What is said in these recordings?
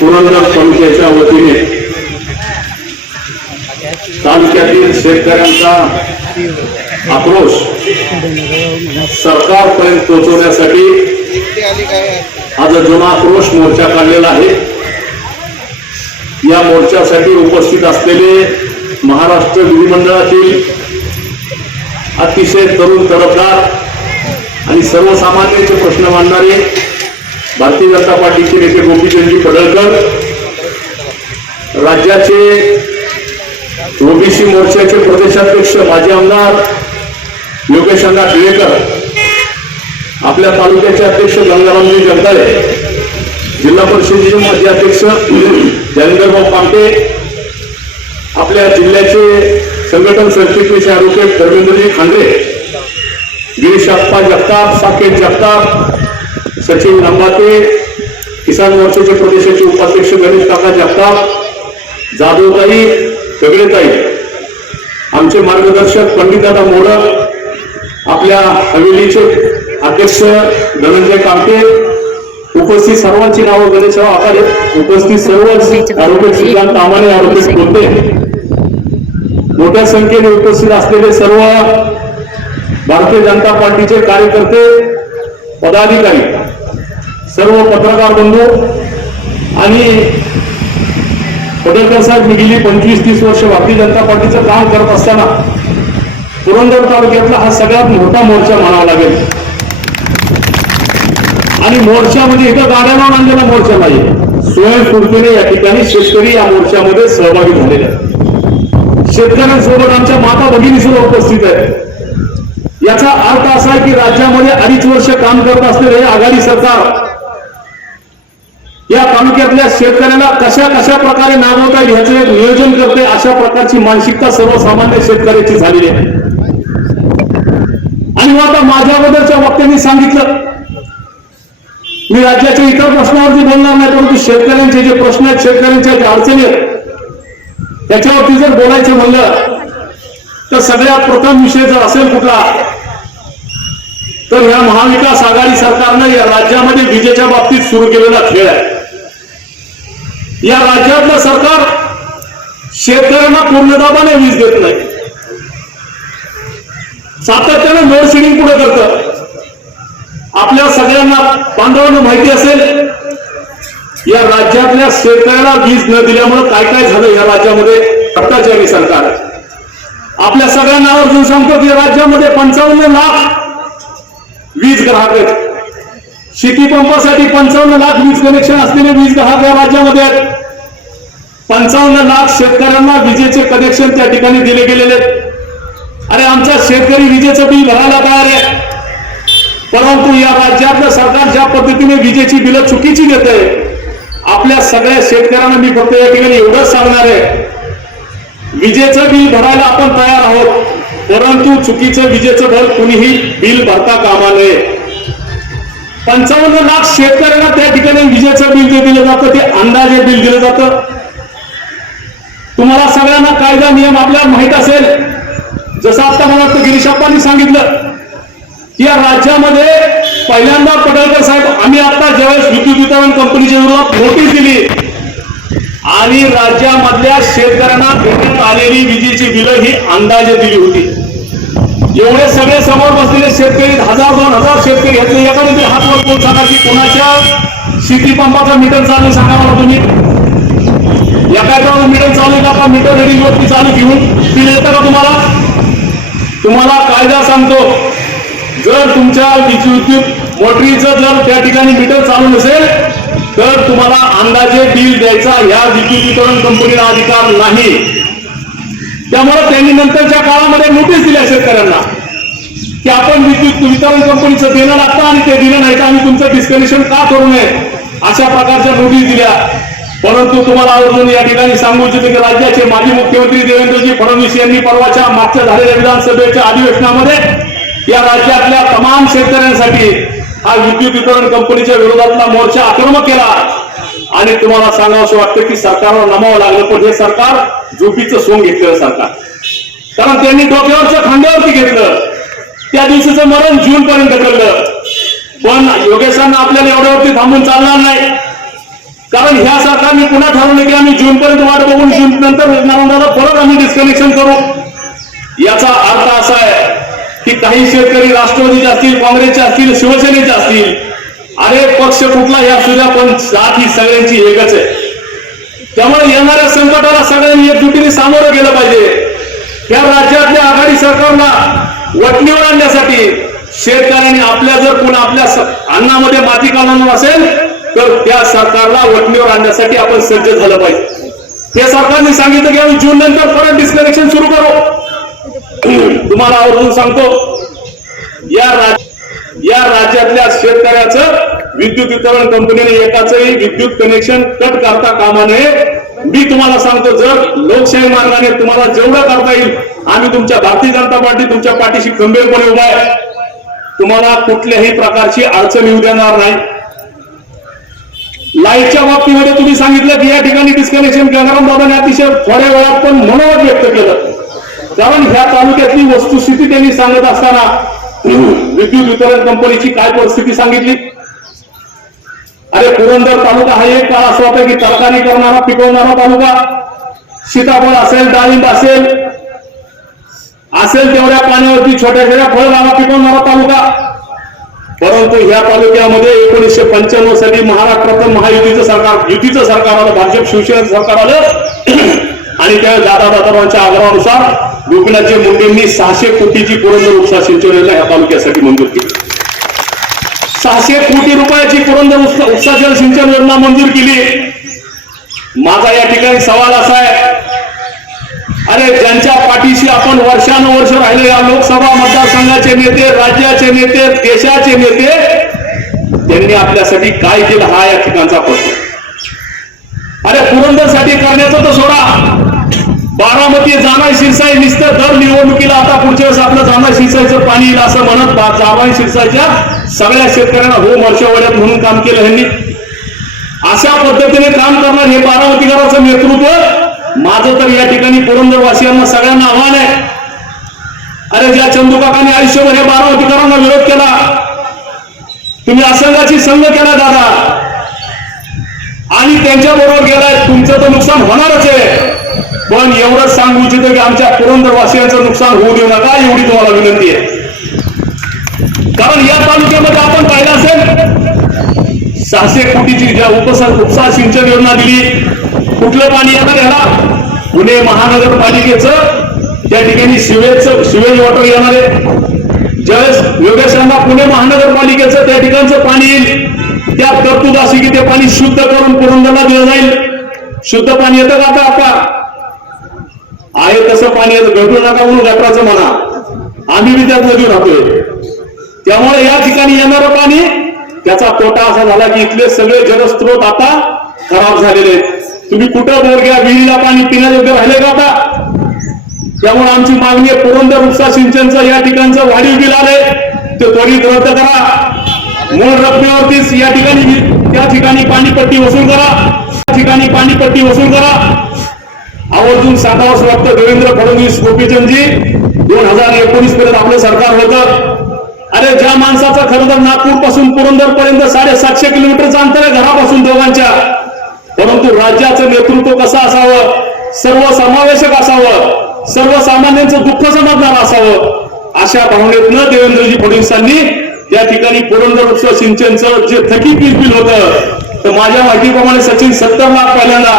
पुरंदर तालुक्याच्या वतीने तालुक्यातील शेतकऱ्यांचा आक्रोश सरकारपर्यंत पोहोचवण्यासाठी आज जन आक्रोश मोर्चा काढलेला आहे। या मोर्चासाठी उपस्थित असलेले महाराष्ट्र विधिमंडळातील अतिशय तरुण तडफदार आणि सर्वसामान्यांचे प्रश्न मांडणारे भारतीय जनता पार्टीचे नेते गोपीचंदजी पडळकर, राज्याचे ओबीसी मोर्चाचे प्रदेशाध्यक्ष माजी आमदार योगेश अण्णा टिळेकर, आपल्या तालुक्याचे अध्यक्ष गंगारामजी जगदाळे, जिल्हा परिषदेचे माजी अध्यक्ष जालिंदरभाऊ पांटे, आपल्या जिल्ह्याचे संघटन सरचिटणीस ॲडव्होकेट धर्मेंद्रजी खांडे, गिरीश अप्पा जगताप, साकेत जगताप, सचिन नंबाते, किसान मोर्चाचे प्रदेशाचे उपाध्यक्ष गणेश काका जगताप, जाधवताई, सगळेताई, आमचे मार्गदर्शक पंडितदादा मोडक, आपल्या हवेलीचे अध्यक्ष धनंजय कामते, उपस्थित सर्वांची नावं गणेशराव आकारे, उपस्थित सर्व ॲडव्होकेट श्रीकांत आमाने, ॲडव्होकेट कोल्हे, मोठ्या संख्येने उपस्थित असलेले सर्व भारतीय जनता पार्टीचे कार्यकर्ते, पदाधिकारी, सर्व पत्रकार बंधू आणि पडळकर साहेब, मी गेली 25-30 वर्ष भारतीय जनता पार्टीचं काम करत असताना पुरंदर तालुक्यातला हा सगळ्यात मोठा मोर्चा म्हणावा लागेल। आणि मोर्चामध्ये इथं गाड्यावर आणलेला मोर्चा नाही, स्वयंस्फूर्तीने या ठिकाणी शेतकरी या मोर्चामध्ये सहभागी झालेले आहेत। शेतकऱ्यांसोबत आमच्या माता भगिनी सुद्धा उपस्थित आहेत। याचा अर्थ असा आहे की राज्यामध्ये 2.5 वर्ष काम करत असलेले हे आघाडी सरकार या तालुक्यातल्या शेतकऱ्यांना कशा कशा प्रकारे नागवता येईल ह्याचं एक नियोजन करते, अशा प्रकारची मानसिकता सर्वसामान्य शेतकऱ्याची झालेली आहे। आणि आता माझ्याबद्दलच्या वक्त्यांनी सांगितलं, मी राज्याच्या इतर प्रश्नावरती बोलणार नाही, परंतु शेतकऱ्यांचे जे प्रश्न आहेत, शेतकऱ्यांच्या ज्या अडचणी आहेत, त्याच्यावरती जर बोलायचं म्हणलं तर सगळ्यात प्रथम विषय जर असेल कुठला, तर या महाविकास आघाडी सरकारनं या राज्यामध्ये विजेच्या बाबतीत सुरू केलेला खेळ आहे। या राज्यातलं सरकार शेतकऱ्यांना पूर्णदाबाने वीज देत नाही, सातत्याने लोड शेडिंग पुढे करतं। आपल्या सगळ्यांना बांधवांना माहिती असेल, या राज्यातल्या शेतकऱ्याला वीज न दिल्यामुळे काय काय झालं या राज्यामध्ये। भ्रष्टाचारी सरकार आपल्या सगळ्यांना आवर्जून सांगतो की राज्यामध्ये 55 लाख वीज ग्राहक आहेत। शेती पंपासाठी 55 लाख वीज कनेक्शन असलेले वीज ग्राहक या राज्यामध्ये आहेत। 55 लाख शेतकऱ्यांना विजेचे कनेक्शन त्या ठिकाणी दिले गेलेले आहेत। अरे आमचा शेतकरी विजेचं बिल भरायला तयार आहे, परंतु या राज्यातलं सरकार ज्या पद्धतीने विजेची बिलं चुकीची देते, आपल्या सगळ्या शेतकऱ्यांना मी फक्त या ठिकाणी एवढंच सांगणार आहे, विजेचं बिल भरायला आपण तयार आहोत, परंतु चुकीचं विजेचं कुणीही बिल भरता कामा नये। 55 लाख शेतकऱ्यांना त्या ठिकाणी विजेचं बिल जे दिलं जातं ते अंदाजे बिल दिलं जातं। तुम्हाला सगळ्यांना कायदा नियम आपल्याला माहित असेल, जसं आता मला वाटतं गिरीशप्पांनी सांगितलं की या राज्यामध्ये पहिल्यांदा पडळकर साहेब, आम्ही आता ज्यावेळेस विद्युत वितरण कंपनीच्या विरोधात नोटीस दिली आणि राज्यामधल्या शेतकऱ्यांना देण्यात आलेली विजेची बिलं ही अंदाजे दिली होती। एवढे सगळे समोर बसलेले शेतकरी 1000-2000 शेतकरी ह्यातले एखाद्या हात वर करून सांगा की कोणाच्या शेती पंपाचा मीटर चालू सांगा मला तुम्ही। एखाद्या मीटर चालू का, आता मीटर रिडिंग वरती चालू घेऊन बिल येतं का तुम्हाला? तुम्हाला कायदा सांगतो, जर तुमच्या विद्युत मोटरीचं जर त्या ठिकाणी मीटर चालू नसेल तर तुम्हाला अंदाजे बिल द्यायचा या विद्युत वितरण कंपनीला अधिकार नाही। त्यामुळे त्यांनी नंतरच्या काळामध्ये नोटीस दिल्या शेतकऱ्यांना की आपण विद्युत वितरण कंपनीचं देणं लागतं आणि ते दिलं नाही तर आम्ही तुमचं डिस्कनेक्शन का करू नये, अशा प्रकारच्या नोटीस दिल्या। परंतु तुम्हाला आवर्जून या ठिकाणी सांगू इच्छितो की राज्याचे माजी मुख्यमंत्री देवेंद्रजी फडणवीस यांनी परवाच्या मागच्या झालेल्या विधानसभेच्या अधिवेशनामध्ये या राज्यातल्या तमाम शेतकऱ्यांसाठी हा विद्युत वितरण कंपनीच्या विरोधातला मोर्चा आक्रमक केला। आणि तुम्हाला सांगावंसं वाटतं की सरकारला नमावं लागलं, पण हे सरकार झोपीचं सोंग घेतलेलं सरकार, कारण त्यांनी डोक्यावरचं खांद्यावरती घेतलं, त्या दिवशीचं मरण जून पर्यंत ढकललं। पण योगेशांना आपल्याला एवढ्यावरती थांबून चालणार नाही, कारण ह्या सरकारने पुन्हा ठरवलं की आम्ही जूनपर्यंत वाट बघून जून नंतर नारायणदादा परत आम्ही डिस्कनेक्शन करू. याचा अर्थ असा आहे की काही शेतकरी राष्ट्रवादीचे असतील, काँग्रेसचे असतील, शिवसेनेचे असतील, अरे पक्ष कुठला या सुद्धा पण जात ही सगळ्यांची एकच आहे. त्यामुळे येणाऱ्या संकटाला सगळ्यांनी एकजुटीने सामोरं गेलं पाहिजे. या राज्यातल्या आघाडी सरकारला वटणीवर आणण्यासाठी शेतकऱ्यांनी आपल्या जर कोण आपल्या अन्नामध्ये माती काढणार असेल तर त्या सरकारला वटणीवर आणण्यासाठी आपण सज्ज झालं पाहिजे. त्या सरकारने सांगितलं की आम्ही जून नंतर परत डिस्कनेक्शन सुरू करू. तुम्हाला आवर्जून सांगतो, या राज्यातल्या शेतकऱ्याचं विद्युत वितरण कंपनीने एकाचंही विद्युत कनेक्शन कट करता कामा नये. मी तुम्हाला सांगतो, जर लोकशाही मार्गाने तुम्हाला जेवढं करता येईल आम्ही तुमच्या भारतीय जनता पार्टी तुमच्या पाठीशी खंबीरपणे उभा आहे. तुम्हाला कुठल्याही प्रकारची अडचण येऊ देणार नाही. लाईटच्या बाबतीमध्ये तुम्ही सांगितलं की या ठिकाणी डिस्कनेक्शन गंगारामदादांनी अतिशय थोड्या वेळात पण मनोगत व्यक्त केलं. कारण ह्या तालुक्यातली वस्तुस्थिती त्यांनी सांगत असताना विद्युत वितरण कंपनीची काय परिस्थिती सांगितली. अरे पुरंदर तालुका हा एक काळ असा होता की तरकारी करणारा, पिकवणारा तालुका. सीताफळ असेल, डाळिंब असेल तेवढ्या पाण्यावरती छोट्या छोट्या फळबागा पिकवणारा तालुका. परंतु ह्या तालुक्यामध्ये 1995 साली महाराष्ट्रातलं महायुतीचं सरकार आलं, भाजप शिवसेनेचं सरकार आलं आणि त्या दादांच्या आग्रहानुसार गोपीनाथजी मुंडेंनी 600 कोटीची पुरंदर उपसा सिंचन योजना ह्या तालुक्यासाठी मंजूर केली. 600 कोटी रुपयाची पुरंदर उपसा जल सिंचन योजना मंजूर केली. माझा या ठिकाणी सवाल असा आहे, अरे ज्यांच्या पाठीशी आपण वर्षानुवर्ष राहिले, या लोकसभा मतदारसंघाचे नेते, राज्याचे नेते, देशाचे नेते, त्यांनी आपल्यासाठी काय केलं हा या ठिकाणचा प्रश्न. अरे पुरंदरसाठी करण्याचं तर सोडा, बारामती जानाई शिरसाई नुसतं दर निवडणुकीला आता पुढच्या वेळेस आपलं जानाई शिरसाईचं पाणी येईल असं म्हणत जानाई शिरसाईच्या सगळ्या शेतकऱ्यांना हो वर्षावड्यात म्हणून काम केलं ह्यांनी. अशा पद्धतीने काम करणार हे बारामतीकरांचं नेतृत्व. माझं तर या ठिकाणी पुरंदरवासियांना सगळ्यांना आव्हान आहे, अरे ज्या चंदूकाकांनी आयुष्यभर हे बारामतीकरांना विरोध केला, तुम्ही असंघाची संघ केला दादा आणि त्यांच्या बरोबर गेलाय, तुमचं तर नुकसान होणारच आहे. पण एवढंच सांगू इच्छितो की आमच्या पुरंदरवासियांचं नुकसान होऊ देऊ नका, एवढी तुम्हाला विनंती आहे. कारण या तालुक्यामध्ये आपण पाहिलं असेल 600 कोटीची ज्या उपसा सिंचन योजना दिली, कुठलं पाणी येणार याला, पुणे महानगरपालिकेचं त्या ठिकाणी सिवेज वॉटर येणार आहे. ज्यावेळेस योगेशांना पुणे महानगरपालिकेचं त्या ठिकाणचं पाणी येईल, त्यात तरतूद अशी की ते पाणी शुद्ध करून पुरंदरला दिलं जाईल. शुद्ध पाणी येतं का आता आहे तसं पाणी येतं, घटू नका म्हणून गटराचं म्हणा, आम्ही बी त्यात नदी राहतोय. त्यामुळे या ठिकाणी येणारं पाणी त्याचा तोटा असा झाला की इथले सगळे जलस्रोत आता खराब झालेले आहेत. तुम्ही कुठं बोरग्या विहिरीला पाणी पिण्यायोग्य राहिले का आता. त्यामुळे आमची मागणी आहे, पुरंदर उपसा सिंचनचं या ठिकाणचं वाढीव बिल आले ते त्वरित रद्द करा. मूळ रकमेवरतीच या ठिकाणी त्या ठिकाणी पाणीपट्टी वसूल करा. आवर्जून सांगावंच वाटतं, देवेंद्र फडणवीस, गोपीचंदजी 2019 पर्यंत आपलं सरकार होतं. अरे ज्या माणसाचं खरं तर नागपूर पासून पुरंदर पर्यंत 750 किलोमीटरचं अंतर आहे घरापासून दोघांच्या, परंतु राज्याचं नेतृत्व कसं असावं, सर्वसमावेशक असावं, सर्वसामान्यांचं दुःख समजणार असावं, अशा भावनेतनं देवेंद्रजी फडणवीसांनी त्या ठिकाणी पुरंदर उपसा सिंचनचं जे थकीत वीज बिल होतं, तर माझ्या माहितीप्रमाणे सचिन 70 लाख पहिल्यांदा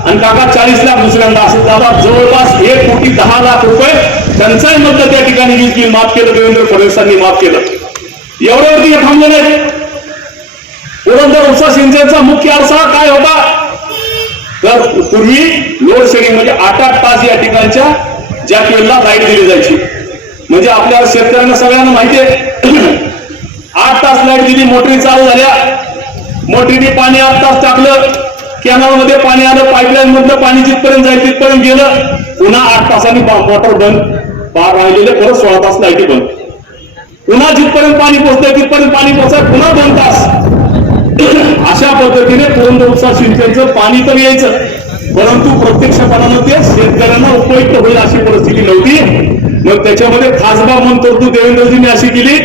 आणि काका 40 लाख दुसऱ्यांदा, असं दादा जवळपास 1,10,00,000 रुपये टंचाई मधलं त्या ठिकाणी वीज बिल माफ केलं, देवेंद्र फडणवीसांनी माफ केलं. एवढ्यावरती हे थांबले नाही. पुरंदर उपसा सिंचनचा मुख्य अडथळा काय होता, तर पूर्वी लोड शेडिंग म्हणजे 8-8 तास या ठिकाणच्या ज्या केलला लाईट दिली जायची. म्हणजे आपल्या शेतकऱ्यांना सगळ्यांना माहिती आहे 8 तास लाईट दिली, मोटरी चालू झाल्या, मोटरीने पाणी 8 तास टाकलं, कॅनलमध्ये पाणी आलं, पाईपलाईन मधलं पाणी जिथपर्यंत जाईल तिथपर्यंत गेलं, पुन्हा 8 तासांनी मोटर बंद, राहिलेले परत 16 तास लाईटी बंद, पुन्हा जिथपर्यंत पाणी पोहोचतंय तिथपर्यंत पाणी पोहोचाय पुन्हा 2 तास. अशा पद्धतीने पुरंदर उपसा सिंचनचं पाणी तर यायचं, परंतु प्रत्यक्षपणानं ते शेतकऱ्यांना उपयुक्त होईल अशी परिस्थिती नव्हती. मग त्याच्यामध्ये खासबा म्हणून तरतूद देवेंद्रजींनी अशी केली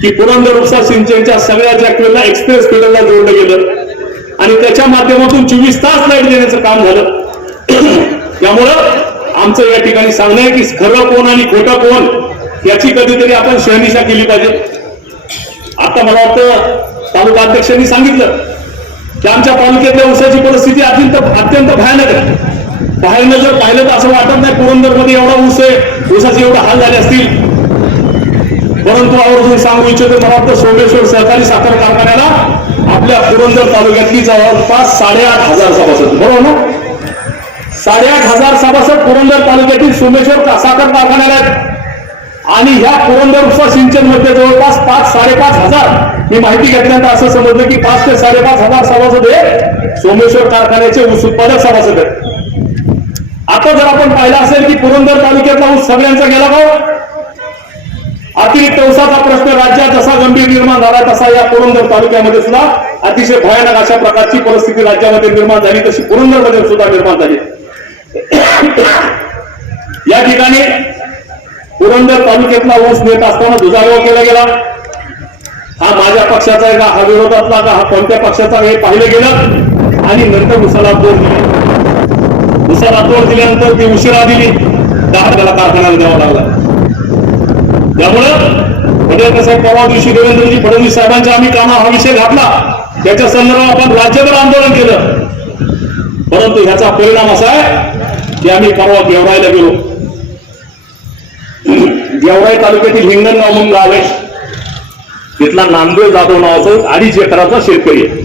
की पुरंदर उपसा सिंचनच्या सगळ्या ज्या केलला एक्सप्रेस फिडरला जोडलं गेलं आणि त्याच्या माध्यमातून 24 तास लाईट देण्याचं काम झालं. त्यामुळं आमचं या ठिकाणी सांगणं आहे की खरं कोण आणि खोटं कोण याची कधीतरी आपण शहानिशा केली पाहिजे. आता मला वाटतं तालुका अध्यक्षांनी सांगितलं की आमच्या तालुक्यातल्या ऊसाची परिस्थिती अत्यंत भयानक आहे. बाहेरनं जर पाहिलं तर असं वाटत नाही पुरंदरमध्ये एवढा ऊस आहे, ऊसाचे एवढे हाल झाले असतील. परंतु आवर्जून सांगू इच्छितो, मला वाटतं सोमेश्वर सहकारी साखर कारखान्याला आपल्या पुरंदर तालुक्यातली जवळपास 8,500 सभासद, बरोबर ना? 8,500 सभासद पुरंदर तालुक्यातील सोमेश्वर साखर कारखान्याला आहेत. आणि ह्या पुरंदर उपसा सिंचन मध्ये जवळपास 5,000-5,500 मी माहिती घेतल्यानंतर असं समजलं की 5,000 ते 5,500 सभासद हे सोमेश्वर कारखान्याचे ऊस उत्पादक सभासद आहेत. आता जर आपण पाहिलं असेल की पुरंदर तालुक्यातला ऊस सगळ्यांचा गेला का? अतिरिक्त ऊसाचा प्रश्न राज्यात जसा गंभीर निर्माण झाला तसा या पुरंदर तालुक्यामध्ये सुद्धा अतिशय भयानक अशा प्रकारची परिस्थिती राज्यामध्ये निर्माण झाली, तशी पुरंदरमध्ये सुद्धा निर्माण झाली. या ठिकाणी पुरंदर तालुक्यातला ऊस नेत असताना दुजाभाव केला गेला. हा माझ्या पक्षाचा आहे का, हा विरोधातला का, हा कोणत्या पक्षाचा हे पाहिलं गेलं आणि नंतर उसाला तोड दिली. उसाला तोड दिल्यानंतर ती उशिरा दिली, त्याला कारखान्याला द्यावा लागला. त्यामुळं पटेल साहेब परवा दिवशी देवेंद्रजी फडणवीस साहेबांच्या आम्ही कामावर हा विषय घातला, त्याच्या संदर्भात आपण राज्यभर आंदोलन केलं. परंतु ह्याचा परिणाम असा आहे की आम्ही परवा गेवराईला गेलो. गेवराई तालुक्यातील हिंगणगाव म्हणून गाव आहे, तिथला नामदेव जाधव नावाचा 2.5 एकराचा शेतकरी आहे.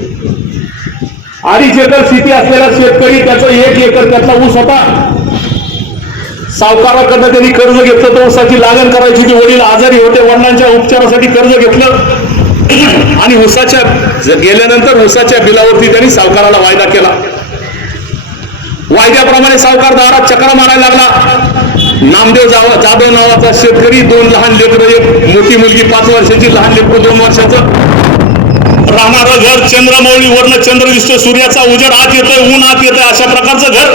2.5 एकर शेती असलेला शेतकरी, त्याचा 1 एकर त्यातला ऊस होता. सावकाराकडनं त्यांनी कर्ज घेतलं, तर ऊसाची लागण करायची होती. वडील आजारी होते, वडिलांच्या उपचारासाठी कर्ज घेतलं आणि ऊसाच्या गेल्यानंतर ऊसाच्या बिलावरती त्यांनी सावकाराला वायदा केला. वायद्याप्रमाणे सावकार दारात चक्रा मारायला लागला. नामदेव जाधव नावाचा शेतकरी, 2 लहान लेकरं, एक मोठी मुलगी 5 वर्षाची, लहान लेकरं 2 वर्षाचं, राहणारं घर चंद्रमौळी, वरनं चंद्र दिसतो, सूर्याचा उजेड आत येतोय, ऊन आत येतोय, अशा प्रकारचं घर.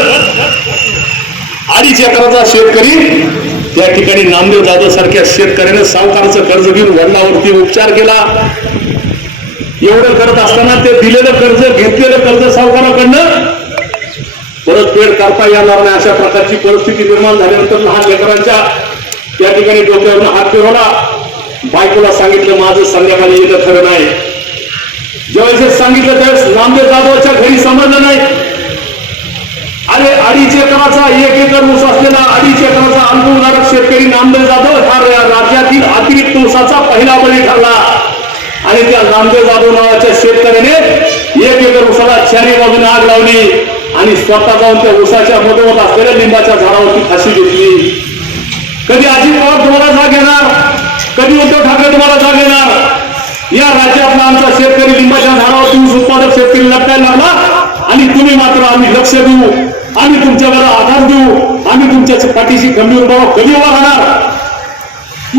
2.5 एकराचा शेतकरी त्या ठिकाणी नामदेव जाधव सारख्या शेतकऱ्याने सावकाराचं कर्ज घेऊन वडिलांवरती उपचार केला. एवढं करत असताना ते दिलेलं कर्ज, घेतलेलं कर्ज सावकाराकडनं परतफेड करता येणार नाही, अशा प्रकारची परिस्थिती निर्माण झाल्यानंतर लहान लेकरांच्या त्या ठिकाणी डोक्यावरून हात फिरवला. बायकोला सांगितलं माझं संध्याकाळी येणं खरं नाही. ज्यावेळेस सांगितलं त्यावेळेस नामदेव जाधवच्या घरी समजलं नाही. अरे 2.5 एकराचा 1 एकर ऊस असलेला 2.5 एकराचा अल्पभूधारक शेतकरी नामदेव जाधव हा राज्यातील अतिरिक्त ऊसाचा पहिला बळी ठरला. आणि त्या नामदेव जाधव नावाच्या शेतकऱ्याने 1 एकर ऊसाला 4 बाजूने आग लावली आणि स्वतः जाऊन त्या ऊसाच्या मधोमध असलेल्या लिंबाच्या झाडावरती फाशी घेतली. कधी अजित पवार तुम्हाला जाग येणार, कधी उद्धव ठाकरे तुम्हाला जाग येणार? या राज्यातला आमचा शेतकरी लिंबाच्या झाडावरती ऊस उत्पादक शेतकरी लटकायला लागला आणि तुम्ही मात्र आम्ही लक्ष देऊ, आम्ही तुमच्यावर आधार देऊ, आम्ही तुमच्या पाठीशी खंबीर कधी उभा राहणार?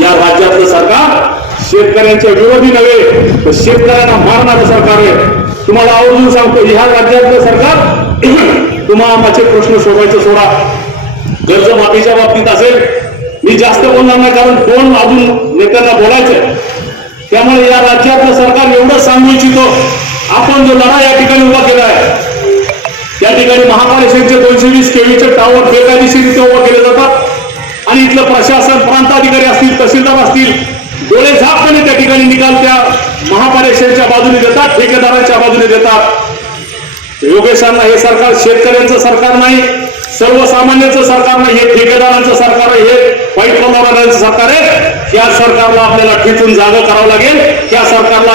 या राज्यातलं सरकार शेतकऱ्यांच्या विरोधी नव्हे, तर शेतकऱ्यांना मारणारं सरकार आहे. तुम्हाला आवर्जून सांगतो, ह्या राज्यातलं सरकार तुम्हाला प्रश्न सोडवायचं सोडा. कर्जमाफीच्या बाबतीत असेल, मी जास्त बोलणार नाही कारण 2 अजून नेत्यांना बोलायचं. त्यामुळे या राज्यातलं सरकार एवढं सांगू इच्छितो, आपण जो लढा या ठिकाणी उभा केला आहे, त्या ठिकाणी महापालिकेचे 220 केव्हीचे टावर बेकायदेशीरित्या उभा केले जातात आणि इथलं प्रशासन, प्रांताधिकारी असतील, तहसीलदार असतील, डोळे झाकपणे त्या ठिकाणी निकाल त्या महापालिकेच्या बाजूने देतात, ठेकेदारांच्या बाजूने देतात. योगेशांना हे सरकार शेतकऱ्यांचं सरकार नाही, सर्वसामान्यांचं सरकार नाही, हे ठेकेदारांचं सरकार आहे, हे व्हाईट कॉलरवाल्यांचं सरकार आहे. या सरकारला आपल्याला ठेचून जागं करावं लागेल. या सरकारला